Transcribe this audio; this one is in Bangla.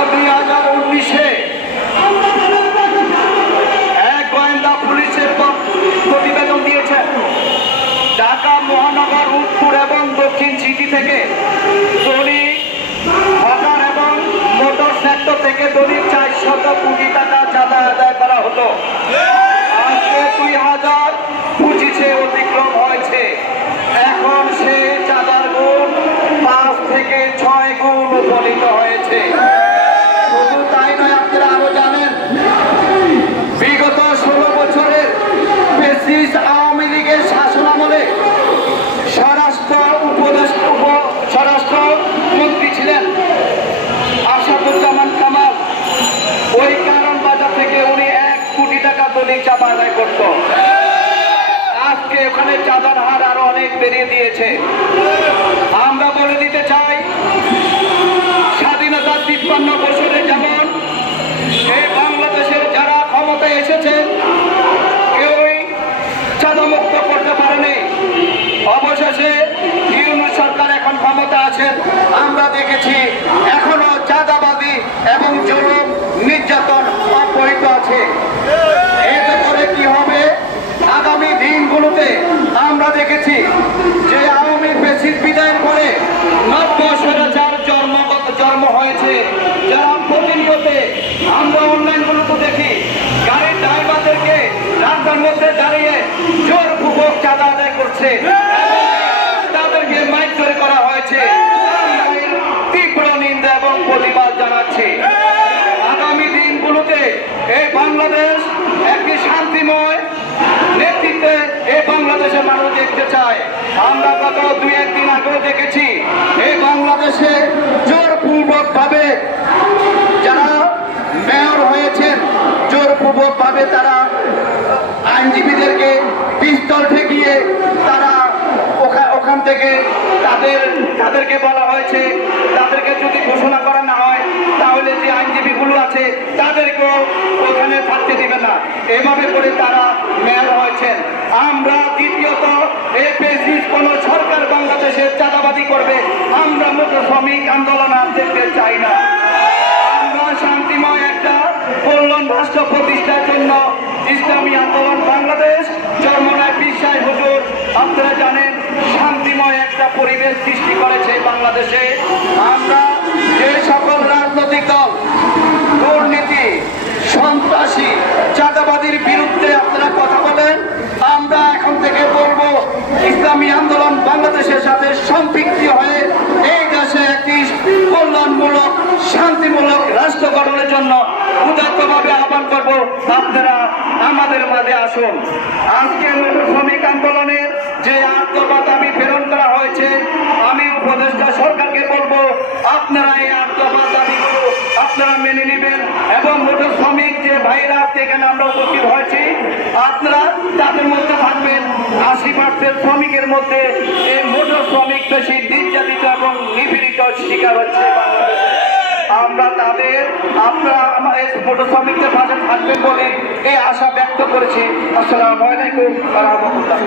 2019-এ এক গোয়েন্দা পুলিশের প্রতিবেদন দিয়েছেন ঢাকা মহানগর উত্তর এবং দক্ষিণ সিটি থেকে দৈনিক হকার এবং মোটর সেক্টর থেকে দৈনিক 400 কোটি টাকা চাঁদা আদায় করা হতো। আজকে 2025-এ অতিক্রম হয়েছে। এখন সেই চাঁদার গুণ 5 থেকে 6 গুণ উপনীত হয়েছে। শুধু তাই নয়, আপনারা আরো জানেন বিগত 16 বছরের ফ্যাসিস্ট আওয়ামী লীগের শাসনামলে স্বরাষ্ট্রমন্ত্রী ছিলেন আসাদুজ্জামান কামাল। ওই কারণ বাজার থেকে উনি 1 কোটি টাকা দৈনিক চাঁদা আদায় করত। আজকে ওখানে চাঁদার হার আরো অনেক বেরিয়ে দিয়েছে। আমরা বলে দিতে চাই, স্বাধীনতা 53 বছরে যেমন এই বাংলাদেশের যারা ক্ষমতায় এসেছেন কেউই চাঁদামুক্ত করতে পারেনি। অবশেষে ইউনূস সরকার এখন ক্ষমতা আছেন। আমরা দেখেছি এখনো চাঁদাবাজি এবং জুলুম নির্যাতন অব্যাহত আছে। এতে করে কি হবে? আগামী দিনগুলোতে আমরা দেখেছি যে আওয়ামী ফ্যাসিস্ট বিদায়ের পরে নব্য স্বৈরাচার জন্ম হয়েছে, যারা প্রতিনিয়তে আমরা অনলাইনগুলোতে দেখি গাড়ির ড্রাইভারদেরকে রাস্তার মধ্যে দাঁড়িয়ে জোরপূর্বক চাঁদা আদায় করছে, তাদেরকে মাইক ধরে করা হয়েছে। তীব্র নিন্দা এবং প্রতিবাদ জানাচ্ছি। আগামী দিনগুলোতে এই বাংলাদেশ একটি শান্তিময় নেতৃত্বে এই বাংলাদেশের মানুষ দেখতে চায়। আমরা গত 2-1 দিন আগেও দেখেছি এই বাংলাদেশে জোরপূর্বক ভাবে যারা মেয়র হয়েছেন জোরপূর্বক ভাবে তারা আইনজীবীদেরকে পিস্তল ঠেকিয়ে তারা ওখান থেকে তাদেরকে বলা হয়েছে তাদেরকে যদি ঘোষণা করা না হয় তাহলে যে আইনজীবীগুলো আছে তাদেরকেও ওখানে থাকতে দিবে না। এভাবে করে তারা মেয়র হয়েছেন। আমরা দ্বিতীয়ত এই ফ্যাসিস্ট কোন সরকার বাংলাদেশে চাঁদাবাজি করবে আমরা মোটর শ্রমিক আন্দোলন আর দেখতে চাই না। আমরা শান্তিময় একটা কল্যাণ রাষ্ট্র প্রতিষ্ঠার জন্য ইসলামী আন্দোলন বাংলাদেশ চরমনায় বিশ্বাস হুজুর আপনারা জানেন শান্তিময় একটা পরিবেশ সৃষ্টি করেছে বাংলাদেশে। আমরা যে সকল রাজনৈতিক দল দুর্নীতি সন্ত্রাসী চাঁদাবাজির বিরুদ্ধে আপনারা কথা বলেন, আমরা এখন থেকে বলবো ইসলামী আন্দোলন বাংলাদেশের সাথে সম্পৃক্ত হয়ে এই দেশে একটি কল্যাণমূলক শান্তিমূলক রাষ্ট্র গঠনের জন্য উদাত্তভাবে আহ্বান করবো আপনারা আমাদের মাঝে আসুন। আজকে মোটর শ্রমিক আন্দোলনের যে 8 দফা দাবি প্রেরণ করা হয়েছে, আমি উপদেষ্টা সরকারকে বলবো আপনারা এই 8 দফা দাবিগুলো আপনারা মেনে নেবেন এবং মোটর শ্রমিক যে ভাইরা এখানে আমরা উপস্থিত হয়েছি আপনারা তাদের মধ্যে থাকবেন। 80% শ্রমিকের মধ্যে এই মোটর শ্রমিক বেশি নির্যাতিত এবং নিপীড়িত শিকার হচ্ছে বাংলাদেশে। আমরা আপনারা আমাদের মোটর শ্রমিকদের পাশে থাকবেন বলে এই আশা ব্যক্ত করেছি। আসসালামু আলাইকুম ওয়া রাহমাতুল্লাহ।